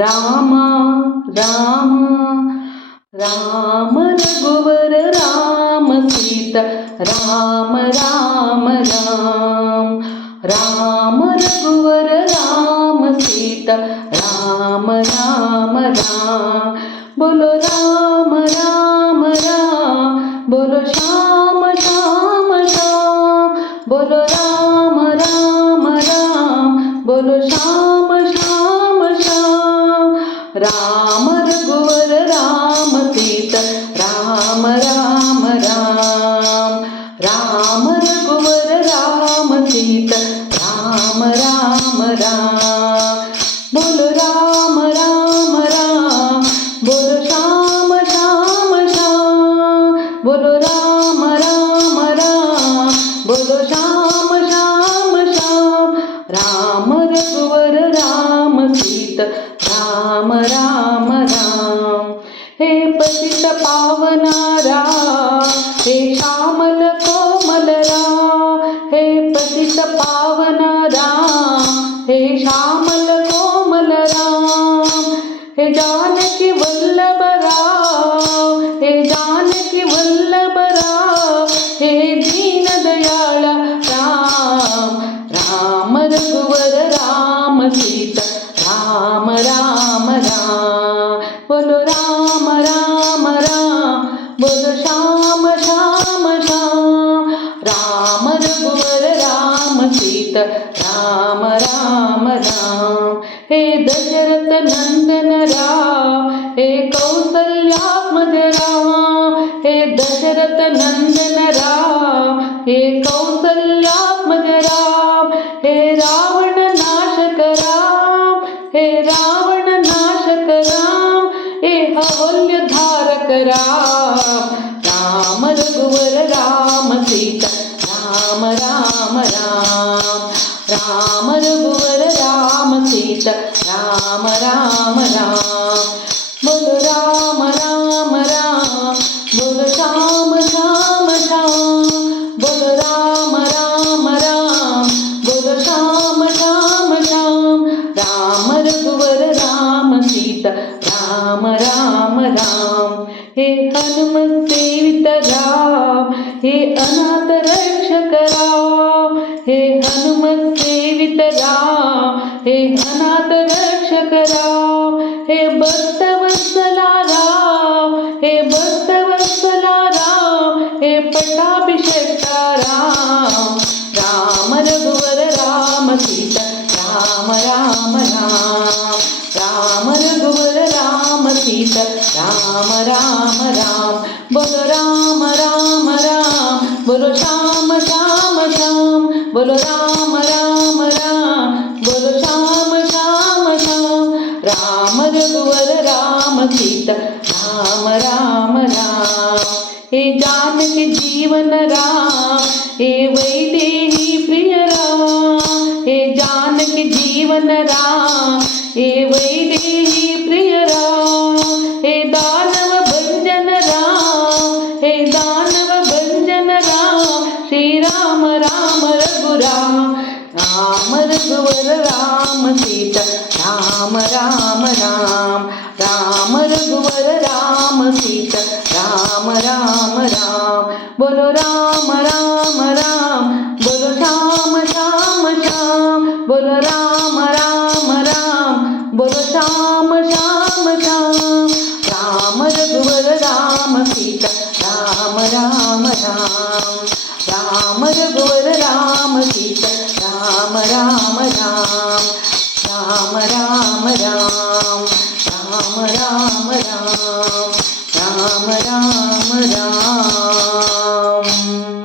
रामा रामा राम रघुवर राम सीता राम राम राम राम रघुवर राम सीता राम राम राम बोलो राम राम राम बोलो श्याम श्याम श्याम बोलो राम राम राम बोलो श्याम श्याम श्याम राम रघुवर राम सीता राम राम राम राम रघुवर राम सीता राम राम राम बोलो राम राम राम बोलो श्याम श्याम श्याम बोलो राम राम राम बोलो श्याम श्याम श्याम राम रघुवर राम सीता राम राम राम हे पतित पावना राम हे श्यामल कोमल राम हे पतित पावना राम हे श्यामल कोमल राम हे जानकी वल्लभ राम हे जानकी वल्लभ राम हे दीन दयाळ राम राम रघुवर राम सीता राम राम राम बोलो राम राम राम बोलो श्याम श्याम श्याम राम रघुवर राम सीता राम राम राम हे दशरथ नंदन राम हे कौसल्यात्मज राम हे दशरथ नंदन राम हे कौसल्यात्मज राम हे रावण नाशक राम हे रावण नाशक राम हे अहल्य धारक राम राम रघुवर राम सीता राम राम राम राम रघुवर राम सीता राम राम राम बोलो राम राम राम बोलो श्याम श्याम श्याम बोलो राम राम राम बोलो श्याम श्याम श्याम राम रघुवर राम सीता राम राम राम हे हनुमत सेवित राम हे अनाथ रक्षक राम हे हनुमत सेवित राम हे अनाथ रक्षक राम हे भक्त वत्सला राम हे भक्त वत्सला राम हे पट्टाभिषेकता राम राम रघुवर राम सीता राम राम राम राम रघुवर राम सीता राम राम राम बोलो राम राम राम बोलो श्याम श्याम श्याम बोलो राम राम राम बोलो श्याम श्याम श्याम राम रघुवर राम सीता राम राम राम हे जानकी जीवन राम हे वैदेही प्रिय राम हे जानकी जीवन राम हे वैदेही प्रिय राम हे दानव भंजन राम हे दानव भंजन राम श्री राम राम रघुराम राम रघुवर राम सीता राम राम राम राम रघुवर राम सीता राम राम राम बोलो राम राम राम बोलो श्याम श्याम श्याम बोलो राम राम राम बोलो श्याम श्याम श्याम राम रघुवर राम सीता राम राम राम राम रघुवर राम सीता राम राम राम राम राम राम राम राम राम राम राम राम